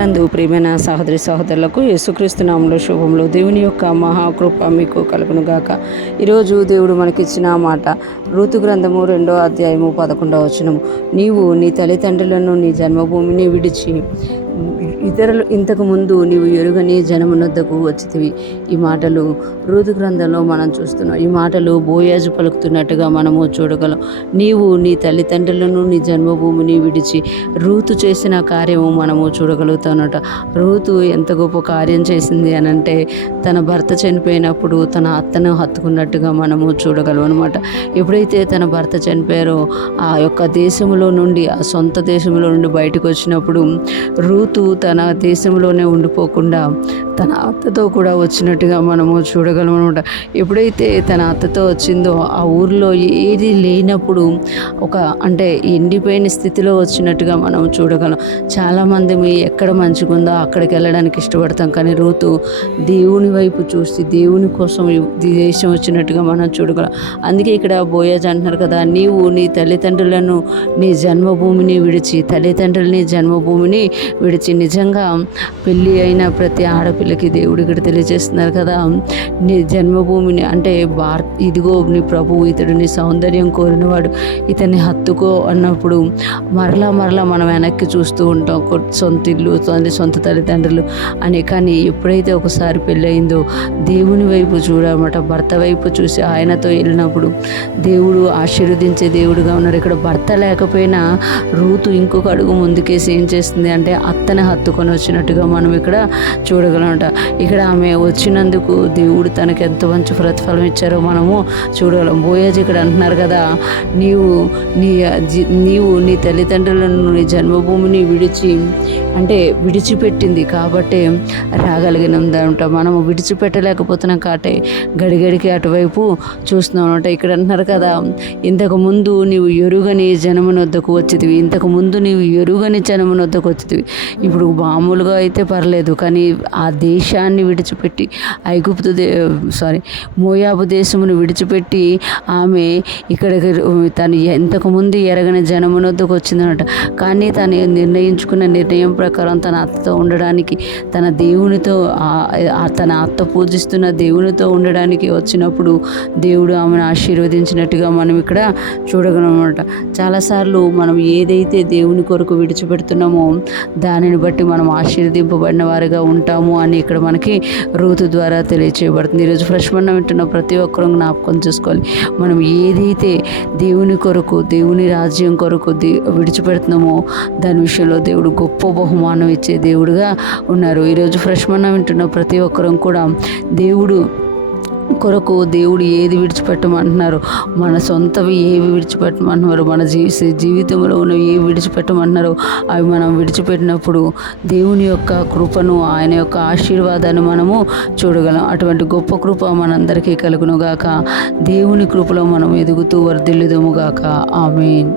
నందు ప్రియమైన సహోదరి సహోదరులకు యేసుక్రీస్తు నామములో శుభములు. దేవుని యొక్క మహాకృప మీకు కలుగును గాక. ఈరోజు దేవుడు మనకిచ్చిన మాట రూతు గ్రంథము 2వ అధ్యాయము 11వ వచనము. నీవు నీ తల్లిదండ్రులను నీ జన్మభూమిని విడిచి ఇతరులు ఇంతకు ముందు నీవు ఎరుగని జనమునొద్దకు వచ్చితివి. ఈ మాటలు రూతు గ్రంథంలో మనం చూస్తున్నాం. ఈ మాటలు బోయాజు పలుకుతున్నట్టుగా మనము చూడగలం. నీవు నీ తల్లిదండ్రులను నీ జన్మభూమిని విడిచి రూతు చేసిన కార్యము మనము చూడగలుగుతామన్నట. రూతు ఎంత గొప్ప కార్యం చేసింది అనంటే తన భర్త చనిపోయినప్పుడు తన అత్తను హత్తుకున్నట్టుగా మనము చూడగలం అనమాట. ఎప్పుడైతే తన భర్త చనిపోయారో ఆ యొక్క దేశంలో నుండి, ఆ సొంత దేశంలో నుండి బయటకు వచ్చినప్పుడు రూతు తన దేశంలోనే ఉండిపోకుండా తన అత్తతో కూడా వచ్చినట్టుగా మనము చూడగలం అనమాట. ఎప్పుడైతే తన అత్తతో వచ్చిందో ఆ ఊరిలో ఏది లేనప్పుడు అంటే ఎండిపోయిన స్థితిలో వచ్చినట్టుగా మనం చూడగలం. చాలామంది ఎక్కడ మంచిగుందో అక్కడికి వెళ్ళడానికి ఇష్టపడతాం, కానీ రూతు దేవుని వైపు చూసి దేవుని కోసం దేశం వచ్చినట్టుగా మనం చూడగలం. అందుకే ఇక్కడ బోయాజ్ అంటున్నారు కదా, నీవు నీ తల్లిదండ్రులను నీ జన్మభూమిని విడిచి, తల్లిదండ్రులని జన్మభూమిని విడిచి. నిజంగా పెళ్ళి అయిన ప్రతి ఆడపిల్లకి దేవుడు ఇక్కడ తెలియజేస్తున్నారు కదా, నీ జన్మభూమిని అంటే ఇదిగో నీ ప్రభువు, ఇతడు నీ సౌందర్యం కోరినవాడు, ఇతన్ని హత్తుకో అన్నప్పుడు మరలా మనం వెనక్కి చూస్తూ ఉంటాం. సొంత ఇల్లు, సొంత తల్లిదండ్రులు అని. కానీ ఎప్పుడైతే ఒకసారి పెళ్ళయిందో దేవుని వైపు చూడమాట, భర్త వైపు చూసి ఆయనతో వెళ్ళినప్పుడు దేవుడు ఆశీర్వదించే దేవుడుగా ఉన్నారు. ఇక్కడ భర్త లేకపోయినా రూతు ఇంకొక అడుగు ముందుకేసి ఏం చేస్తుంది అంటే అత్తని హత్తుకొని వచ్చినట్టుగా మనం ఇక్కడ చూడగలమట. ఇక్కడ ఆమె వచ్చినందుకు దేవుడు తనకి ఎంత మంచి ప్రతిఫలం ఇచ్చారో మనము చూడగలం. బోయాజు ఇక్కడ అంటున్నారు కదా, నీవు నీ తల్లిదండ్రులను నీ జన్మభూమిని విడిచిపెట్టింది కాబట్టి రాగలిగినందంట. మనము విడిచిపెట్టలేకపోతున్నాం కాబట్టి గడిగడికి అటువైపు చూస్తున్నాం అనమాట. ఇక్కడ అంటున్నారు కదా, ఇంతకుముందు నీవు ఎరుగని జనమునొద్దకు వచ్చితివి, ఇంతకుముందు నీవు ఎరుగని జనమునొద్దకు వచ్చితివి. ఇప్పుడు మామూలుగా అయితే పర్లేదు, కానీ ఆ దేశాన్ని విడిచిపెట్టి మోయాబు దేశమును విడిచిపెట్టి ఆమె ఇక్కడికి తను ఇంతకుముందు ఎరగని జనమునొద్దకు వచ్చిందనమాట. కానీ తను నిర్ణయించుకున్న నిర్ణయం ప్రకారం తన అత్తతో ఉండడానికి, తన దేవునితో తన అత్త పూజిస్తున్న దేవునితో ఉండడానికి వచ్చినప్పుడు దేవుడు ఆమెను ఆశీర్వదించినట్టుగా మనం ఇక్కడ చూడగలం అనమాట. చాలాసార్లు మనం ఏదైతే దేవుని కొరకు విడిచిపెడుతున్నామో దానిని బట్టి మనం ఆశీర్వదింపబడిన వారిగా ఉంటాము అని ఇక్కడ మనకి రూతు ద్వారా తెలియచేయబడుతుంది. ఈరోజు ఫ్రెష్ మన్నా వింటున్న ప్రతి ఒక్కరూ జ్ఞాపకం చేసుకోవాలి. మనం ఏదైతే దేవుని కొరకు, దేవుని రాజ్యం కొరకు విడిచిపెడుతున్నామో దాని విషయంలో దేవుడు గొప్ప బహుమానం ఇచ్చే దేవుడుగా ఉన్నారు. ఈరోజు ఫ్రెష్ మన్నా వింటున్న ప్రతి ఒక్కరూ కూడా దేవుడు కొరకు దేవుడు ఏది విడిచిపెట్టమంటున్నారు, మన సొంతవి ఏవి విడిచిపెట్టమంటున్నారు, మన జీవితంలో ఉన్నవి ఏవి విడిచిపెట్టమంటున్నారో అవి మనం విడిచిపెట్టినప్పుడు దేవుని యొక్క కృపను, ఆయన యొక్క ఆశీర్వాదాన్ని మనము చూడగలం. అటువంటి గొప్ప కృప మనందరికీ కలుగును గాక. దేవుని కృపలో మనం ఎదుగుతూ వర్ధిల్లుదుము గాక. ఆమేన్.